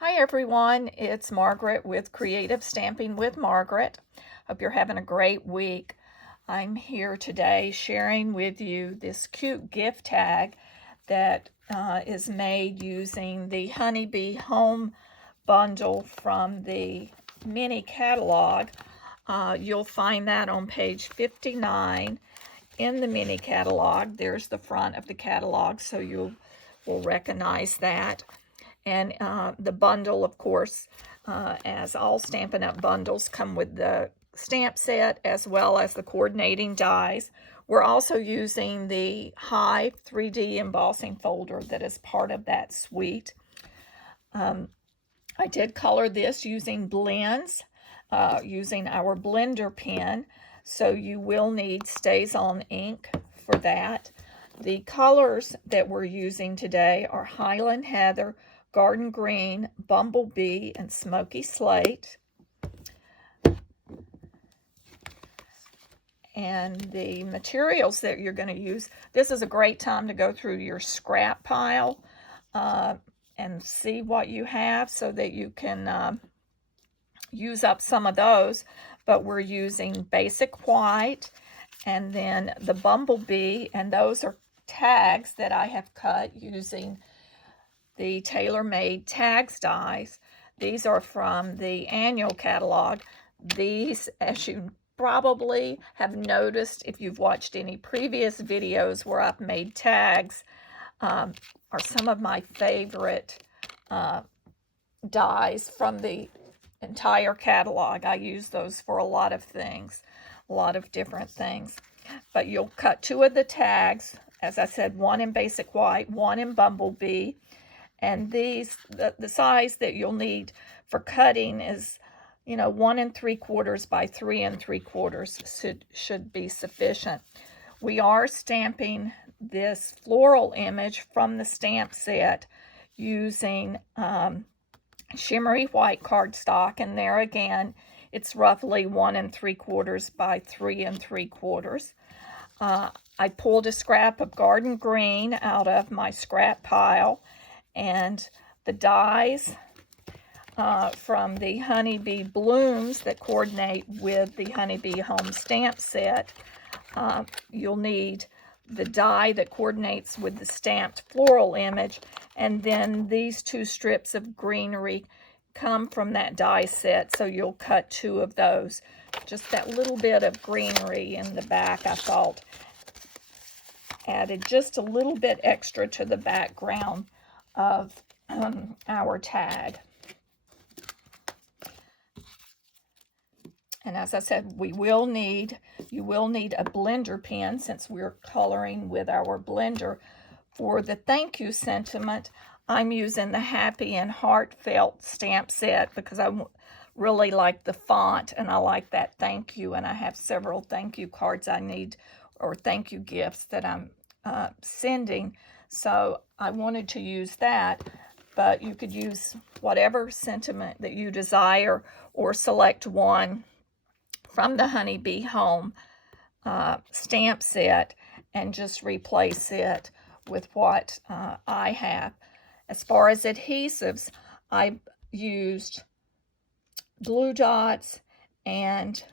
Hi everyone, it's Margaret with Creative Stamping with Margaret. Hope you're having a great week. I'm here today sharing with you this cute gift tag that is made using the Honeybee Home Bundle from the mini catalog. You'll find that on page 59 in the mini catalog. There's the front of the catalog, so you will recognize that. And the bundle, of course, as all Stampin' Up! Bundles, come with the stamp set as well as the coordinating dies. We're also using the Hive 3D embossing folder that is part of that suite. I did color this using blends, using our blender pen, so you will need Stazon ink for that. The colors that we're using today are Highland Heather, Garden Green, Bumblebee, and Smoky Slate. And the materials that you're going to use, this is a great time to go through your scrap pile and see what you have so that you can use up some of those. But we're using basic white and then the Bumblebee, and those are tags that I have cut using the Tailor made tags dies. These are from the annual catalog. These, as you probably have noticed if you've watched any previous videos where I've made tags, are some of my favorite dies from the entire catalog. I use those for a lot of things, a lot of different things. But you'll cut two of the tags, as I said, one in basic white, one in Bumblebee. And these, the size that you'll need for cutting is, 1 3/4 by 3 3/4 should be sufficient. We are stamping this floral image from the stamp set using Shimmery White Cardstock, and there again, it's roughly 1 3/4 by 3 3/4. I pulled a scrap of Garden Green out of my scrap pile, and the dies from the Honeybee Blooms that coordinate with the Honeybee Home Stamp Set. You'll need the die that coordinates with the stamped floral image, and then these two strips of greenery come from that die set, so you'll cut two of those. Just that little bit of greenery in the back, I thought, added just a little bit extra to the background of our tag. And as I said, you will need a blender pen since we're coloring with our blender. For the thank you sentiment, I'm using the Happy and Heartfelt stamp set because I really like the font and I like that thank you, and I have several thank you cards I need, or thank you gifts that I'm sending. So I wanted to use that, but you could use whatever sentiment that you desire or select one from the Honeybee Home stamp set and just replace it with what I have. As far as adhesives, I used glue dots and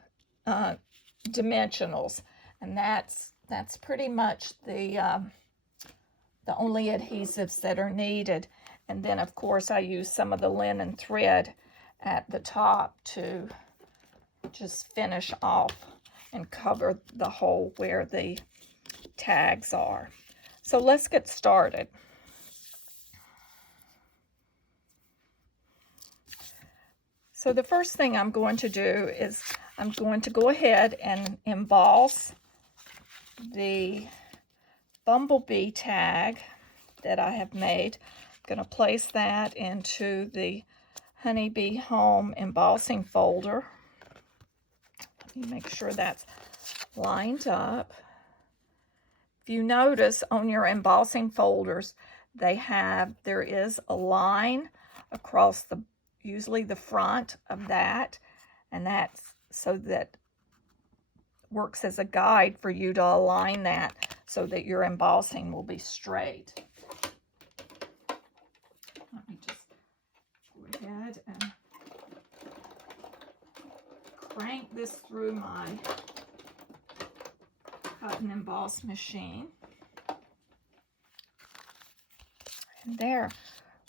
dimensionals, and that's pretty much the only adhesives that are needed. And then, of course, I use some of the linen thread at the top to just finish off and cover the hole where the tags are. So let's get started. So the first thing I'm going to do is I'm going to go ahead and emboss the Bumblebee tag that I have made. I'm going to place that into the Honeybee Home embossing folder. Let me make sure that's lined up. If you notice on your embossing folders, there is a line across usually the front of that, and that's so that works as a guide for you to align that so that your embossing will be straight. Let me just go crank this through my cut and emboss machine. And there,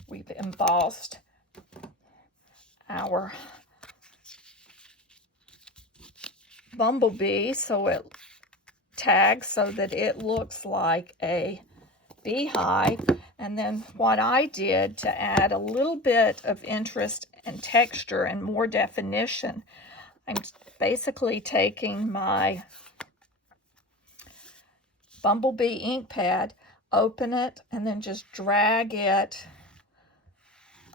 we've embossed our bumblebee so it tags so that it looks like a beehive. And then what I did to add a little bit of interest and texture and more definition, I'm basically taking my Bumblebee ink pad, open it, and then just drag it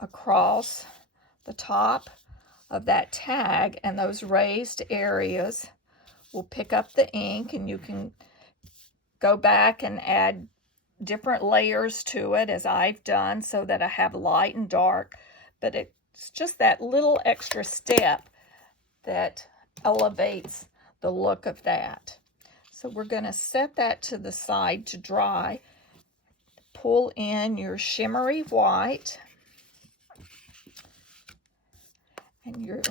across the top of that tag, and those raised areas will pick up the ink, and you can go back and add different layers to it as I've done so that I have light and dark, but it's just that little extra step that elevates the look of that. So we're going to set that to the side to dry. Pull in your shimmery white and your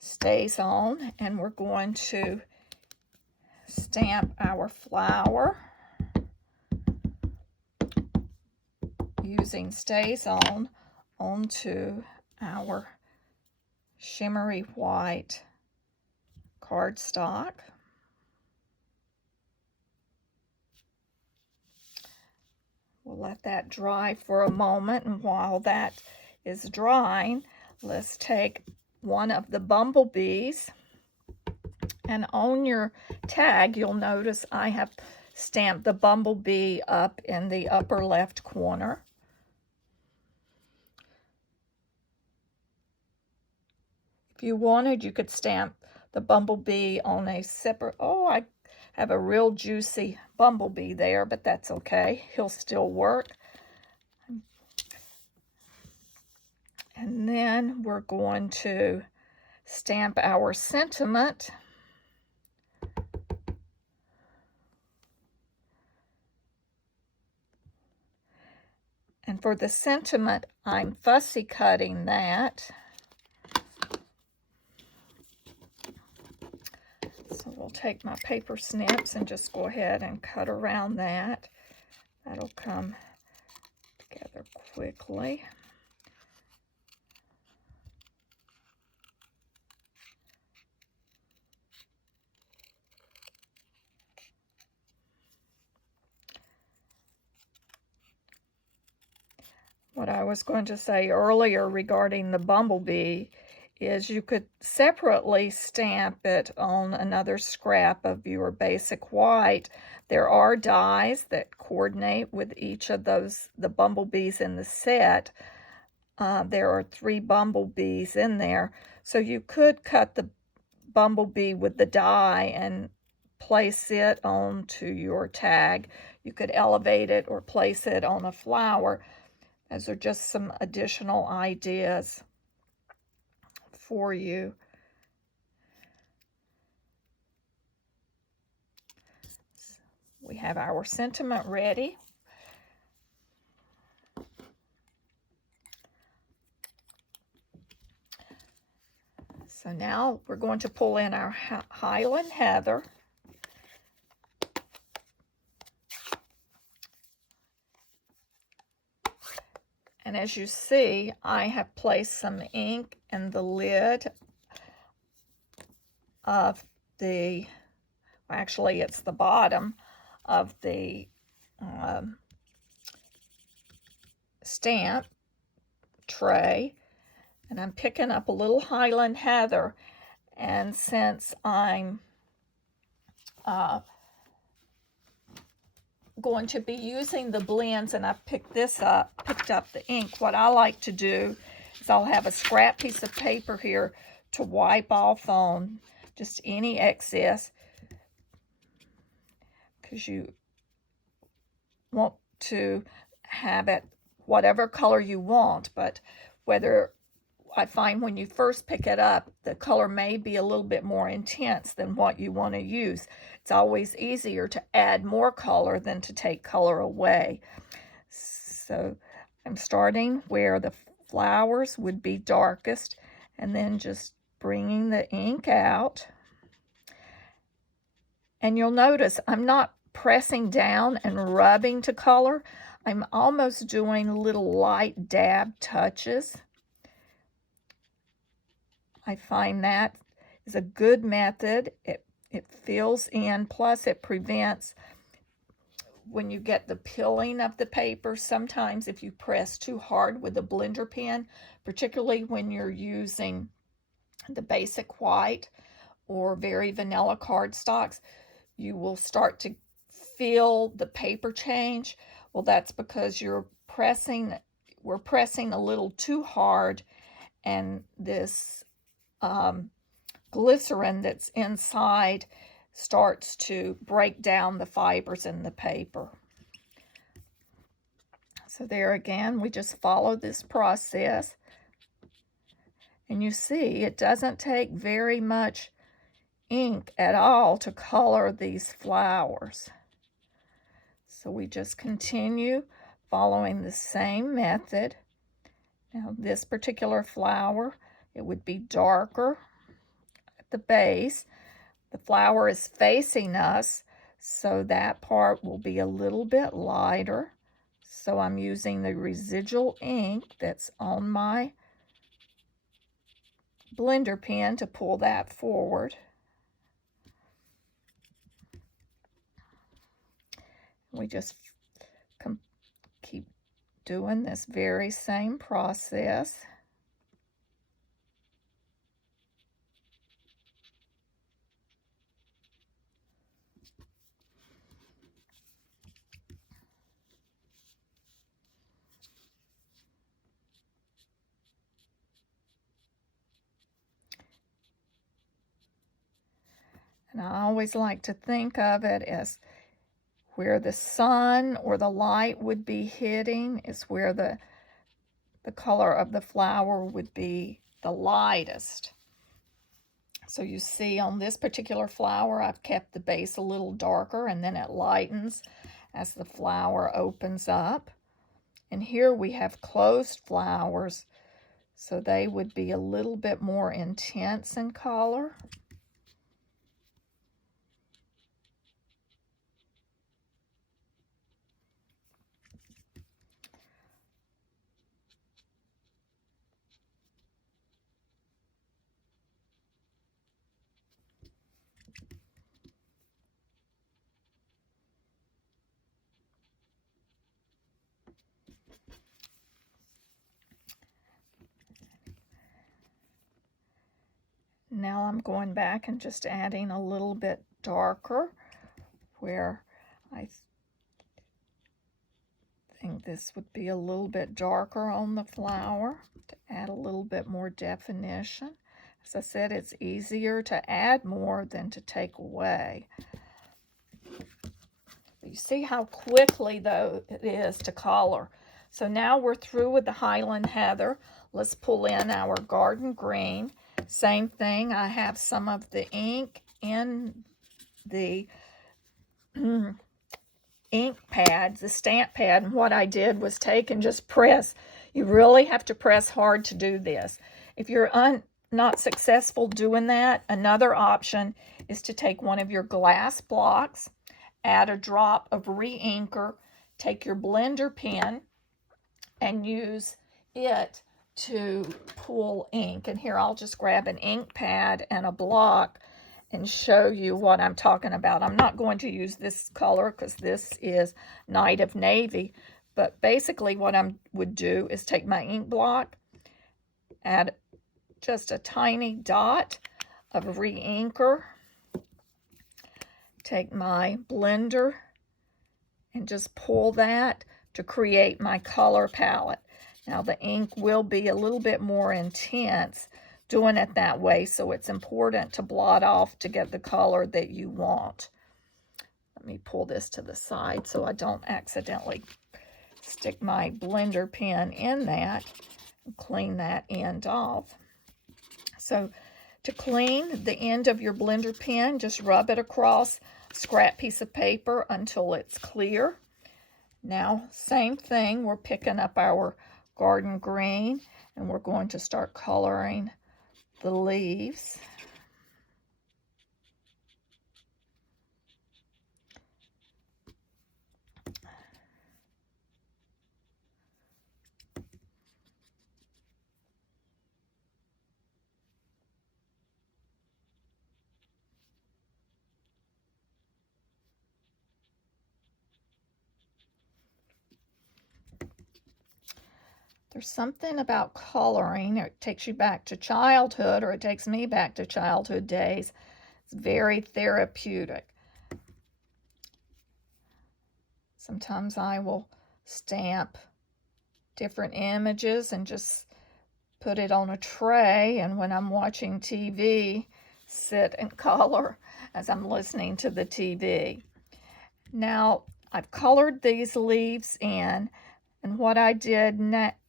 Stazon, and we're going to stamp our flower using Stazon onto our shimmery white cardstock. We'll let that dry for a moment, and while that is drying, let's take one of the bumblebees, and on your tag you'll notice I have stamped the bumblebee up in the upper left corner. If you wanted, you could stamp the bumblebee on a separate, oh, I have a real juicy bumblebee there, but that's okay. He'll still work. And then we're going to stamp our sentiment. And for the sentiment, I'm fussy cutting that. So we'll take my paper snips and just go ahead and cut around that. That'll come together quickly. What I was going to say earlier regarding the bumblebee is you could separately stamp it on another scrap of your basic white. There are dies that coordinate with each of those, the bumblebees in the set. There are 3 bumblebees in there, so you could cut the bumblebee with the die and place it onto your tag. You could elevate it or place it on a flower. Those are just some additional ideas for you. We have our sentiment ready. So now we're going to pull in our Highland Heather. And as you see, I have placed some ink in the lid of the, actually it's the bottom of the stamp tray. And I'm picking up a little Highland Heather. And since I'm going to be using the blends, and I've picked up the ink, what I like to do is I'll have a scrap piece of paper here to wipe off on just any excess, because you want to have it whatever color you want, but whether I find when you first pick it up, the color may be a little bit more intense than what you want to use. It's always easier to add more color than to take color away. So I'm starting where the flowers would be darkest, and then just bringing the ink out. And you'll notice I'm not pressing down and rubbing to color. I'm almost doing little light dab touches. I find that is a good method. It fills in, plus it prevents when you get the peeling of the paper. Sometimes if you press too hard with a blender pen, particularly when you're using the basic white or very vanilla cardstocks, you will start to feel the paper change. Well, that's because we're pressing a little too hard, and this glycerin that's inside starts to break down the fibers in the paper. So there again, we just follow this process. And you see, it doesn't take very much ink at all to color these flowers. So we just continue following the same method. Now this particular flower, it would be darker at the base. The flower is facing us, so that part will be a little bit lighter. So I'm using the residual ink that's on my blender pen to pull that forward. We just keep doing this very same process. And I always like to think of it as where the sun or the light would be hitting is where the color of the flower would be the lightest. So you see on this particular flower, I've kept the base a little darker, and then it lightens as the flower opens up. And here we have closed flowers, so they would be a little bit more intense in color. Now I'm going back and just adding a little bit darker where I think this would be a little bit darker on the flower to add a little bit more definition. As I said, it's easier to add more than to take away. You see how quickly, though, it is to color. So now we're through with the Highland Heather. Let's pull in our Garden Green. Same thing, I have some of the ink in the ink pads, the stamp pad, and what I did was take and just press. You really have to press hard to do this. If you're not successful doing that, another option is to take one of your glass blocks, add a drop of re-inker, take your blender pen, and use it to pull ink. And here I'll just grab an ink pad and a block and show you what I'm talking about. I'm not going to use this color because this is Night of Navy, but basically what I would do is take my ink block, add just a tiny dot of re-inker, take my blender and just pull that to create my color palette. Now the ink will be a little bit more intense doing it that way, so it's important to blot off to get the color that you want. Let me pull this to the side so I don't accidentally stick my blender pen in that and clean that end off. So to clean the end of your blender pen, just rub it across a scrap piece of paper until it's clear. Now, same thing, we're picking up our Garden Green and we're going to start coloring the leaves. There's something about coloring. It takes you back to childhood, or it takes me back to childhood days. It's very therapeutic. Sometimes I will stamp different images and just put it on a tray, and when I'm watching TV, sit and color as I'm listening to the TV. Now, I've colored these leaves in, and what I did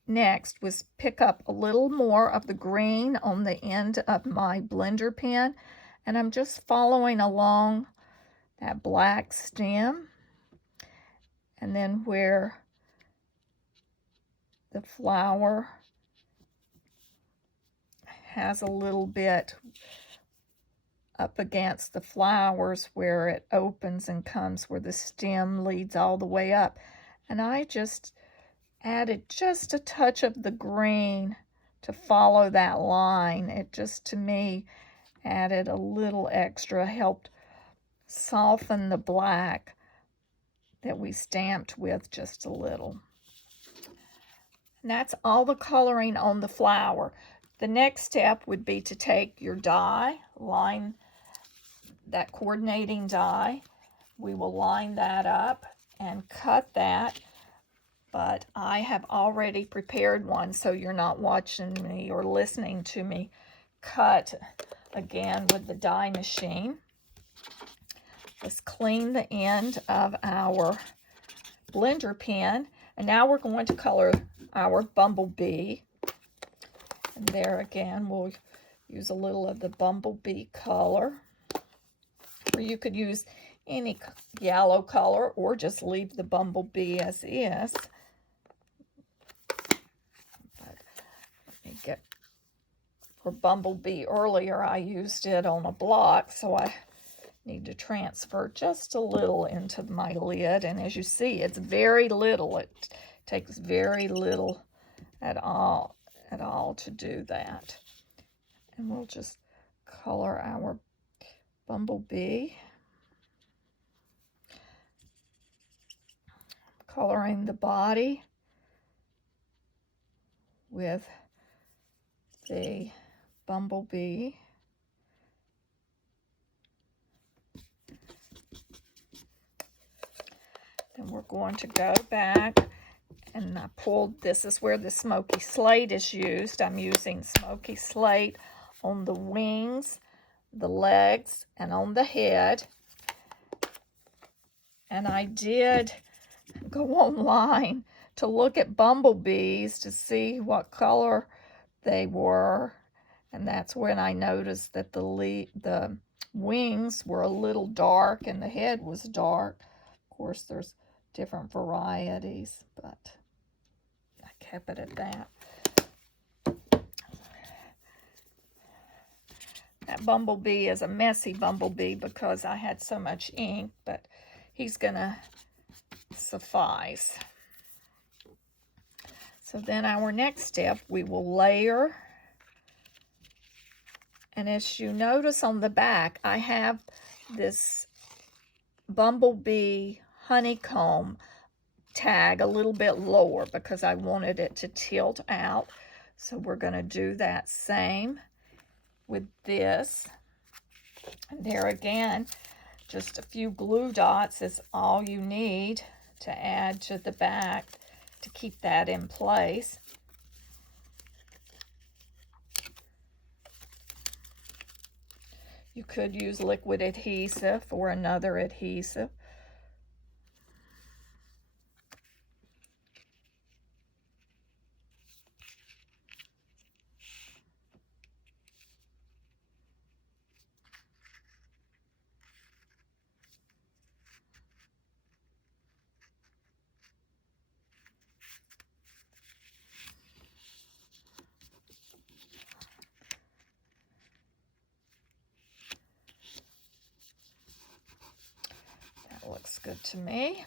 next was pick up a little more of the green on the end of my blender pen, and I'm just following along that black stem, and then where the flower has a little bit up against the flowers where it opens and comes, where the stem leads all the way up, and I just added just a touch of the green to follow that line. It just, to me, added a little extra, helped soften the black that we stamped with just a little. And that's all the coloring on the flower. The next step would be to take your die, line that coordinating die. We will line that up and cut that. But I have already prepared one, so you're not watching me or listening to me cut again with the die machine. Let's clean the end of our blender pen, and now we're going to color our bumblebee. And there again, we'll use a little of the bumblebee color, or you could use any yellow color or just leave the bumblebee as is. For bumblebee earlier, I used it on a block, so I need to transfer just a little into my lid. And as you see, it's very little. It takes very little at all to do that. And we'll just color our bumblebee. Coloring the body with the bumblebee. Then we're going to go back, and I pulled, this is where the Smoky Slate is used. I'm using Smoky Slate on the wings, the legs, and on the head. And I did go online to look at bumblebees to see what color they were, and that's when I noticed that the wings were a little dark and the head was dark. Of course, there's different varieties, but I kept it at that. That bumblebee is a messy bumblebee because I had so much ink, but he's gonna suffice. So then our next step, we will layer. And as you notice on the back, I have this bumblebee honeycomb tag a little bit lower because I wanted it to tilt out. So we're going to do that same with this. And there again, just a few glue dots is all you need to add to the back to keep that in place. You could use liquid adhesive or another adhesive. good to me.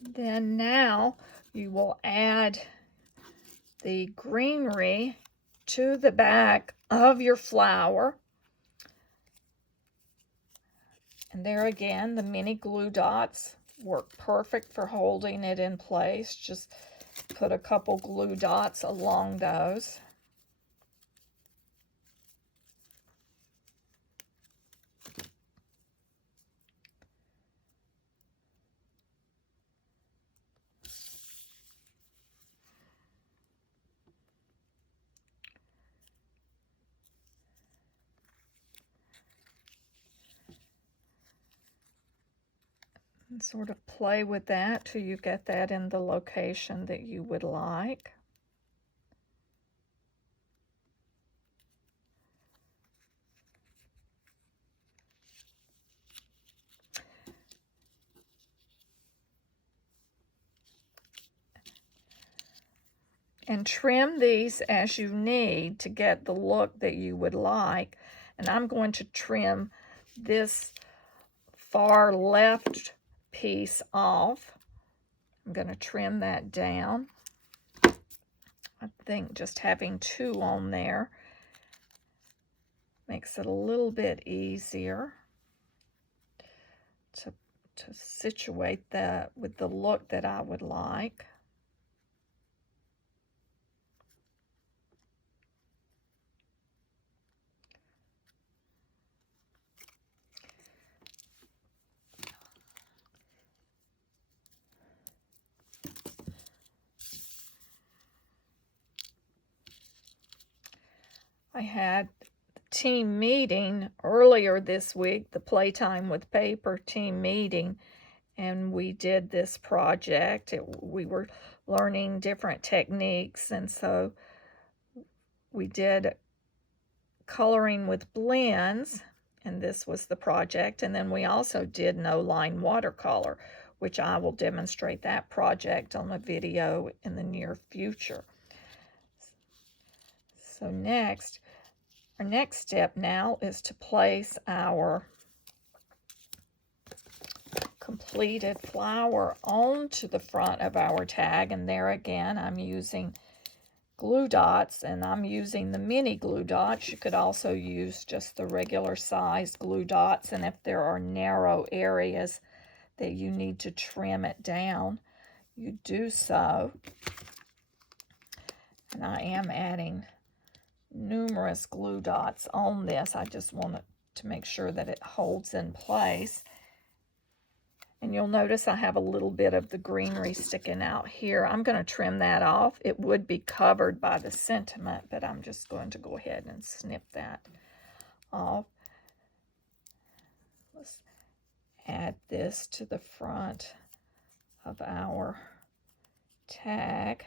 Then now you will add the greenery to the back of your flower. And there again, the mini glue dots work perfect for holding it in place. Just put a couple glue dots along those. And sort of play with that till you get that in the location that you would like. And trim these as you need to get the look that you would like. And I'm going to trim this far left piece off. I'm going to trim that down. I think just having two on there makes it a little bit easier to situate that with the look that I would like. I had a team meeting earlier this week, the Playtime with Paper team meeting, and we did this project. We were learning different techniques, and so we did coloring with blends, and this was the project. And then we also did no-line watercolor, which I will demonstrate that project on a video in the near future. So our next step now is to place our completed flower onto the front of our tag. And there again, I'm using glue dots, and I'm using the mini glue dots. You could also use just the regular size glue dots, and if there are narrow areas that you need to trim it down, you do so. And I am adding numerous glue dots on this. I just want to make sure that it holds in place. And you'll notice I have a little bit of the greenery sticking out here. I'm going to trim that off. It would be covered by the sentiment, but I'm just going to go ahead and snip that off. Let's add this to the front of our tag.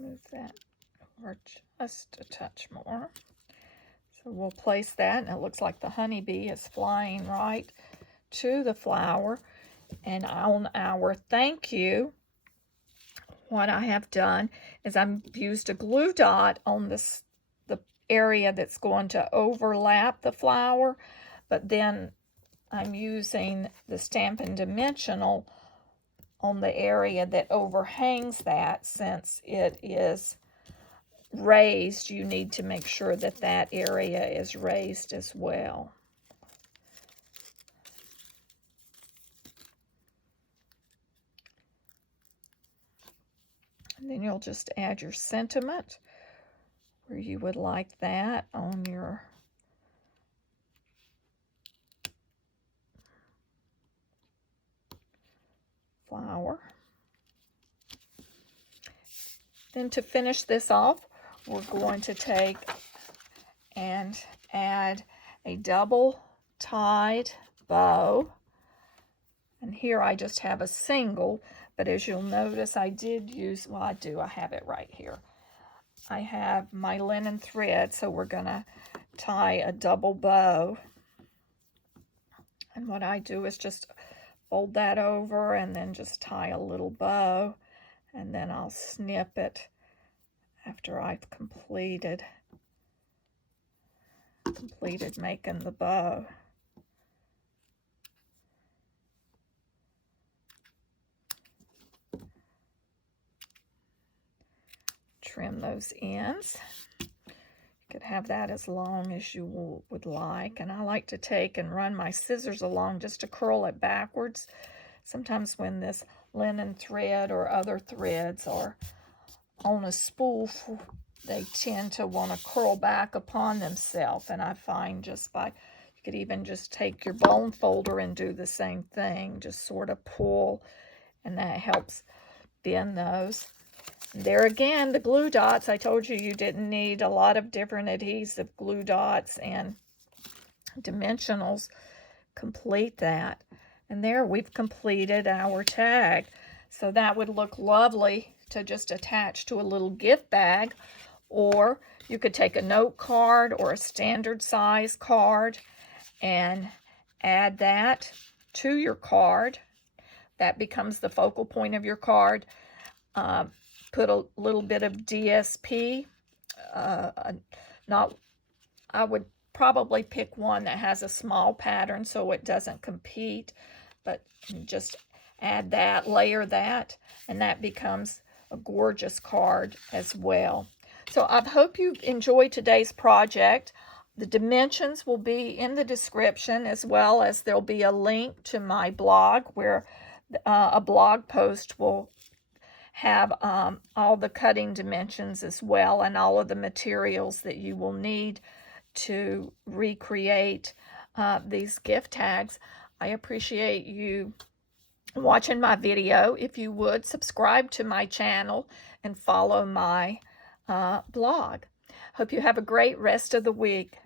Move that over just a touch more. So we'll place that, and it looks like the honeybee is flying right to the flower. And on our thank you, what I have done is I've used a glue dot on the area that's going to overlap the flower, but then I'm using the Stampin' Dimensional on the area that overhangs that. Since it is raised, you need to make sure that that area is raised as well. And then you'll just add your sentiment where you would like that on your flower. Then to finish this off, we're going to take and add a double tied bow And here I just have a single, but as you'll notice, I did use, well, I have it right here. I have my linen thread, so we're gonna tie a double bow. And what I do is just fold that over and then just tie a little bow, and then I'll snip it after I've completed making the bow. Trim those ends. You could have that as long as you would like, and I like to take and run my scissors along just to curl it backwards. Sometimes when this linen thread or other threads are on a spoof, they tend to want to curl back upon themselves, and I find just by, you could even just take your bone folder and do the same thing, just sort of pull, and that helps bend those. There again, the glue dots. I told you you didn't need a lot of different adhesive glue dots and dimensionals. Complete that. And there we've completed our tag. So that would look lovely to just attach to a little gift bag, or you could take a note card or a standard size card and add that to your card. That becomes the focal point of your card. Put a little bit of DSP. I would probably pick one that has a small pattern so it doesn't compete, but just add that, layer that, and that becomes a gorgeous card as well. So I hope you enjoyed today's project. The dimensions will be in the description, as well as there'll be a link to my blog where a blog post will have all the cutting dimensions as well, and all of the materials that you will need to recreate these gift tags. I appreciate you watching my video. If you would, subscribe to my channel and follow my blog. Hope you have a great rest of the week.